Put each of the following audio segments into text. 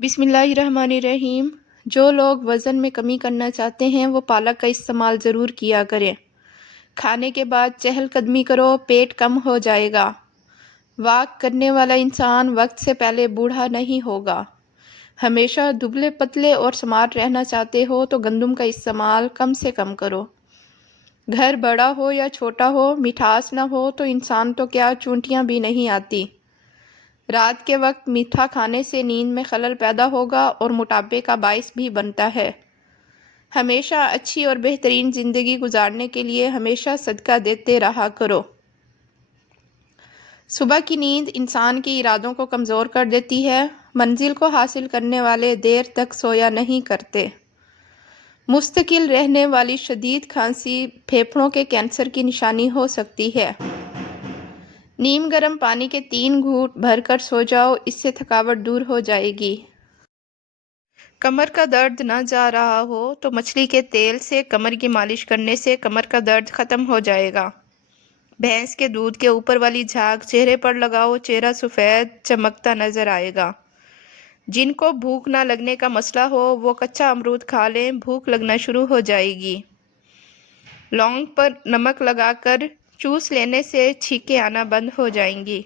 بسم اللہ الرحمن الرحیم۔ جو لوگ وزن میں کمی کرنا چاہتے ہیں وہ پالک کا استعمال ضرور کیا کریں۔ کھانے کے بعد چہل قدمی کرو، پیٹ کم ہو جائے گا۔ واک کرنے والا انسان وقت سے پہلے بوڑھا نہیں ہوگا۔ ہمیشہ دبلے پتلے اور سمارٹ رہنا چاہتے ہو تو گندم کا استعمال کم سے کم کرو۔ گھر بڑا ہو یا چھوٹا ہو، مٹھاس نہ ہو تو انسان تو کیا چونٹیاں بھی نہیں آتی۔ رات کے وقت میٹھا کھانے سے نیند میں خلل پیدا ہوگا اور موٹاپے کا باعث بھی بنتا ہے۔ ہمیشہ اچھی اور بہترین زندگی گزارنے کے لیے ہمیشہ صدقہ دیتے رہا کرو۔ صبح کی نیند انسان کے ارادوں کو کمزور کر دیتی ہے۔ منزل کو حاصل کرنے والے دیر تک سویا نہیں کرتے۔ مستقل رہنے والی شدید کھانسی پھیپھڑوں کے کینسر کی نشانی ہو سکتی ہے۔ نیم گرم پانی کے 3 گھونٹ بھر کر سو جاؤ، اس سے تھکاوٹ دور ہو جائے گی۔ کمر کا درد نہ جا رہا ہو تو مچھلی کے تیل سے کمر کی مالش کرنے سے کمر کا درد ختم ہو جائے گا۔ بھینس کے دودھ کے اوپر والی جھاگ چہرے پر لگاؤ، چہرہ سفید چمکتا نظر آئے گا۔ جن کو بھوک نہ لگنے کا مسئلہ ہو وہ کچا امرود کھا لیں، بھوک لگنا شروع ہو جائے گی۔ لونگ پر نمک لگا کر چوس لینے سے چھینکیں آنا بند ہو جائیں گی۔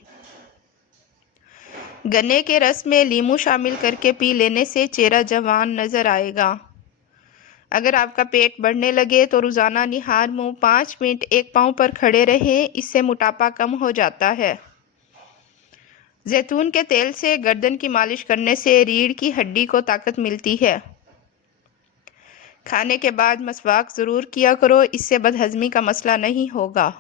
گنے کے رس میں لیموں شامل کر کے پی لینے سے چہرہ جوان نظر آئے گا۔ اگر آپ کا پیٹ بڑھنے لگے تو روزانہ نہار منہ 5 منٹ ایک پاؤں پر کھڑے رہیں، اس سے موٹاپا کم ہو جاتا ہے۔ زیتون کے تیل سے گردن کی مالش کرنے سے ریڑھ کی ہڈی کو طاقت ملتی ہے۔ کھانے کے بعد مسواک ضرور کیا کرو، اس سے بدہضمی کا مسئلہ نہیں ہوگا۔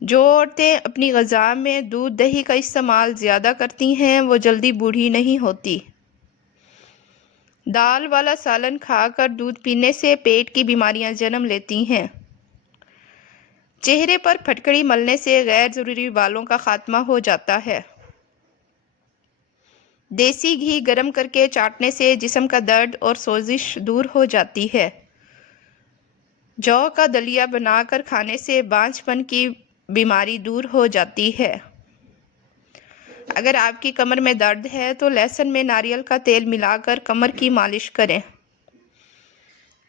جو عورتیں اپنی غذا میں دودھ دہی کا استعمال زیادہ کرتی ہیں وہ جلدی بوڑھی نہیں ہوتی۔ دال والا سالن کھا کر دودھ پینے سے پیٹ کی بیماریاں جنم لیتی ہیں۔ چہرے پر پھٹکڑی ملنے سے غیر ضروری بالوں کا خاتمہ ہو جاتا ہے۔ دیسی گھی گرم کر کے چاٹنے سے جسم کا درد اور سوزش دور ہو جاتی ہے۔ جو کا دلیا بنا کر کھانے سے بانجھ پن کی بیماری دور ہو جاتی ہے۔ اگر آپ کی کمر میں درد ہے تو لہسن میں ناریل کا تیل ملا کر کمر کی مالش کریں۔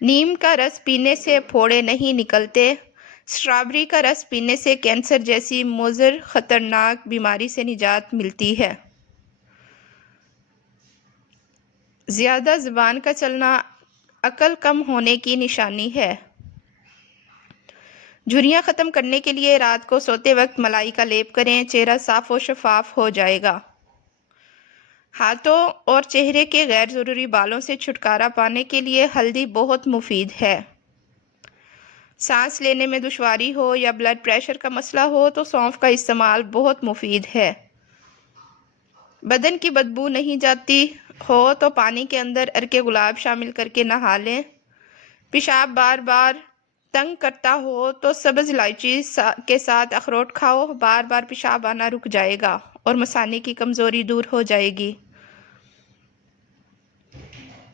نیم کا رس پینے سے پھوڑے نہیں نکلتے۔ اسٹرابیری کا رس پینے سے کینسر جیسی مضر خطرناک بیماری سے نجات ملتی ہے۔ زیادہ زبان کا چلنا عقل کم ہونے کی نشانی ہے۔ جھریاں ختم کرنے کے لیے رات کو سوتے وقت ملائی کا لیپ کریں، چہرہ صاف و شفاف ہو جائے گا۔ ہاتھوں اور چہرے کے غیر ضروری بالوں سے چھٹکارا پانے کے لیے ہلدی بہت مفید ہے۔ سانس لینے میں دشواری ہو یا بلڈ پریشر کا مسئلہ ہو تو سونف کا استعمال بہت مفید ہے۔ بدن کی بدبو نہیں جاتی ہو تو پانی کے اندر عرق گلاب شامل کر کے نہا لیں۔ پیشاب بار بار تنگ کرتا ہو تو سبز الائچی کے ساتھ اخروٹ کھاؤ، بار بار پیشاب آنا رک جائے گا اور مثانے کی کمزوری دور ہو جائے گی۔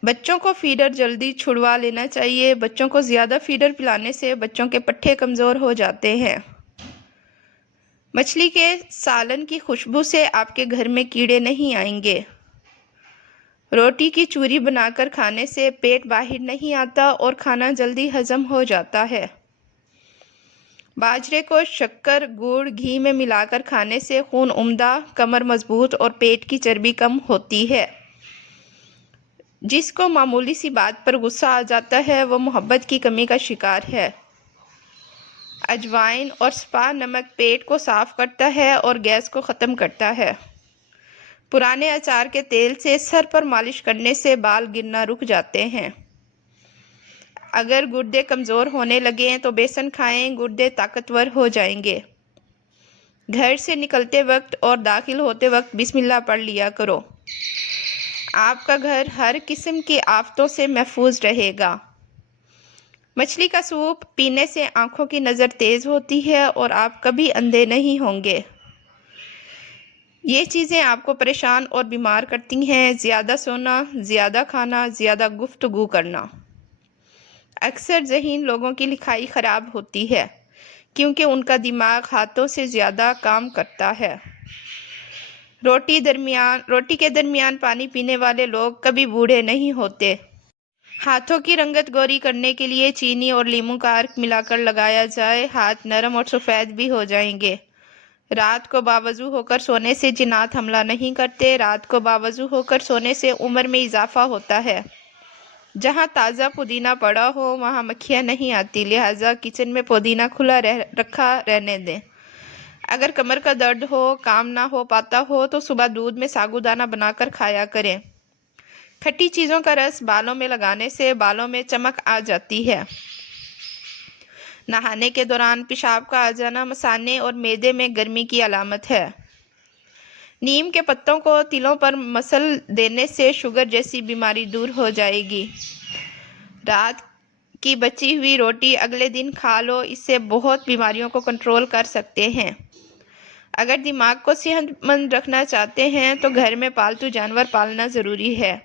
بچوں کو فیڈر جلدی چھڑوا لینا چاہیے۔ بچوں کو زیادہ فیڈر پلانے سے بچوں کے پٹھے کمزور ہو جاتے ہیں۔ مچھلی کے سالن کی خوشبو سے آپ کے گھر میں کیڑے نہیں آئیں گے۔ روٹی کی چوری بنا کر کھانے سے پیٹ باہر نہیں آتا اور کھانا جلدی ہضم ہو جاتا ہے۔ باجرے کو شکر، گڑ، گھی میں ملا کر کھانے سے خون عمدہ، کمر مضبوط اور پیٹ کی چربی کم ہوتی ہے۔ جس کو معمولی سی بات پر غصہ آ جاتا ہے وہ محبت کی کمی کا شکار ہے۔ اجوائن اور سپا نمک پیٹ کو صاف کرتا ہے اور گیس کو ختم کرتا ہے۔ پرانے اچار کے تیل سے سر پر مالش کرنے سے بال گرنا رک جاتے ہیں۔ اگر گردے کمزور ہونے لگیں تو بیسن کھائیں، گردے طاقتور ہو جائیں گے۔ گھر سے نکلتے وقت اور داخل ہوتے وقت بسم اللہ پڑھ لیا کرو۔ آپ کا گھر ہر قسم کی آفتوں سے محفوظ رہے گا۔ مچھلی کا سوپ پینے سے آنکھوں کی نظر تیز ہوتی ہے اور آپ کبھی اندھے نہیں ہوں گے۔ یہ چیزیں آپ کو پریشان اور بیمار کرتی ہیں: زیادہ سونا، زیادہ کھانا، زیادہ گفتگو کرنا۔ اکثر ذہین لوگوں کی لکھائی خراب ہوتی ہے کیونکہ ان کا دماغ ہاتھوں سے زیادہ کام کرتا ہے۔ روٹی کے درمیان پانی پینے والے لوگ کبھی بوڑھے نہیں ہوتے۔ ہاتھوں کی رنگت گوری کرنے کے لیے چینی اور لیموں کا عرق ملا کر لگایا جائے، ہاتھ نرم اور سفید بھی ہو جائیں گے۔ رات کو باوضو ہو کر سونے سے جنات حملہ نہیں کرتے۔ رات کو باوضو ہو کر سونے سے عمر میں اضافہ ہوتا ہے۔ جہاں تازہ پودینہ پڑا ہو وہاں مکھیاں نہیں آتی، لہٰذا کچن میں پودینہ کھلا رکھا رہنے دیں۔ اگر کمر کا درد ہو، کام نہ ہو پاتا ہو تو صبح دودھ میں ساگودانہ بنا کر کھایا کریں۔ کھٹی چیزوں کا رس بالوں میں لگانے سے بالوں میں چمک آ جاتی ہے۔ نہانے کے دوران پیشاب کا آ جانا مثانے اور معدے میں گرمی کی علامت ہے۔ نیم کے پتوں کو تلوں پر مسل دینے سے شوگر جیسی بیماری دور ہو جائے گی۔ رات کی بچی ہوئی روٹی اگلے دن کھا لو، اس سے بہت بیماریوں کو کنٹرول کر سکتے ہیں۔ اگر دماغ کو صحت مند رکھنا چاہتے ہیں تو گھر میں پالتو جانور پالنا ضروری ہے۔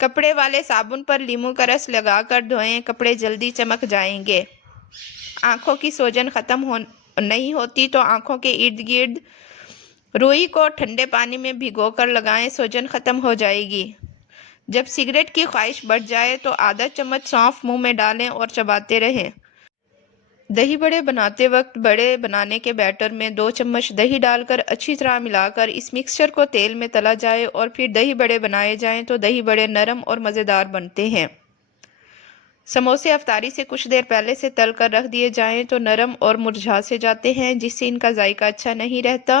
کپڑے والے صابن پر لیموں کا رس لگا کر دھوئیں، کپڑے جلدی چمک جائیں گے۔ آنکھوں کی سوجن ختم نہیں ہوتی تو آنکھوں کے ارد گرد روئی کو ٹھنڈے پانی میں بھگو کر لگائیں، سوجن ختم ہو جائے گی۔ جب سگریٹ کی خواہش بڑھ جائے تو آدھا چمچ سونف منہ میں ڈالیں اور چباتے رہیں۔ دہی بڑے بناتے وقت بڑے بنانے کے بیٹر میں 2 چمچ دہی ڈال کر اچھی طرح ملا کر اس مکسچر کو تیل میں تلا جائے اور پھر دہی بڑے بنائے جائیں تو دہی بڑے نرم اور مزیدار بنتے ہیں۔ سموسے افطاری سے کچھ دیر پہلے سے تل کر رکھ دیے جائیں تو نرم اور مرجھا سے جاتے ہیں، جس سے ان کا ذائقہ اچھا نہیں رہتا۔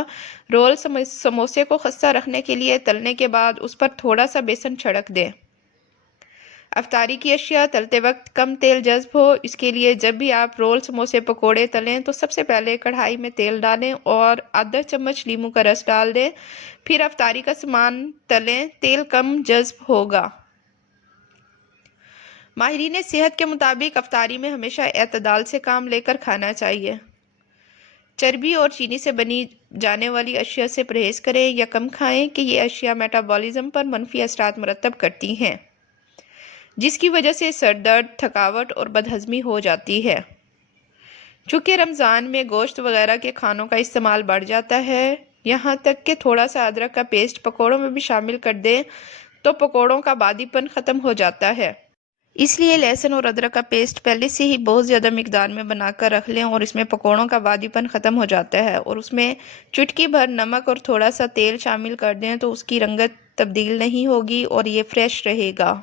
رول سموسے کو خستہ رکھنے کے لیے تلنے کے بعد اس پر تھوڑا سا بیسن چھڑک دیں۔ افطاری کی اشیاء تلتے وقت کم تیل جذب ہو، اس کے لیے جب بھی آپ رول سموسے پکوڑے تلیں تو سب سے پہلے کڑھائی میں تیل ڈالیں اور آدھا چمچ لیموں کا رس ڈال دیں، پھر افطاری کا سامان تلیں، تیل کم جذب ہوگا۔ ماہرین صحت کے مطابق افطاری میں ہمیشہ اعتدال سے کام لے کر کھانا چاہیے۔ چربی اور چینی سے بنی جانے والی اشیاء سے پرہیز کریں یا کم کھائیں کہ یہ اشیاء میٹابولزم پر منفی اثرات مرتب کرتی ہیں، جس کی وجہ سے سر درد، تھکاوٹ اور بدہضمی ہو جاتی ہے۔ چونکہ رمضان میں گوشت وغیرہ کے کھانوں کا استعمال بڑھ جاتا ہے، یہاں تک کہ تھوڑا سا ادرک کا پیسٹ پکوڑوں میں بھی شامل کر دیں تو پکوڑوں کا بادی پن ختم ہو جاتا ہے۔ اس لیے لہسن اور ادرک کا پیسٹ پہلے سے ہی بہت زیادہ مقدار میں بنا کر رکھ لیں اور اس میں پکوڑوں کا بادی پن ختم ہو جاتا ہے، اور اس میں چٹکی بھر نمک اور تھوڑا سا تیل شامل کر دیں تو اس کی رنگت تبدیل نہیں ہوگی اور یہ فریش رہے گا۔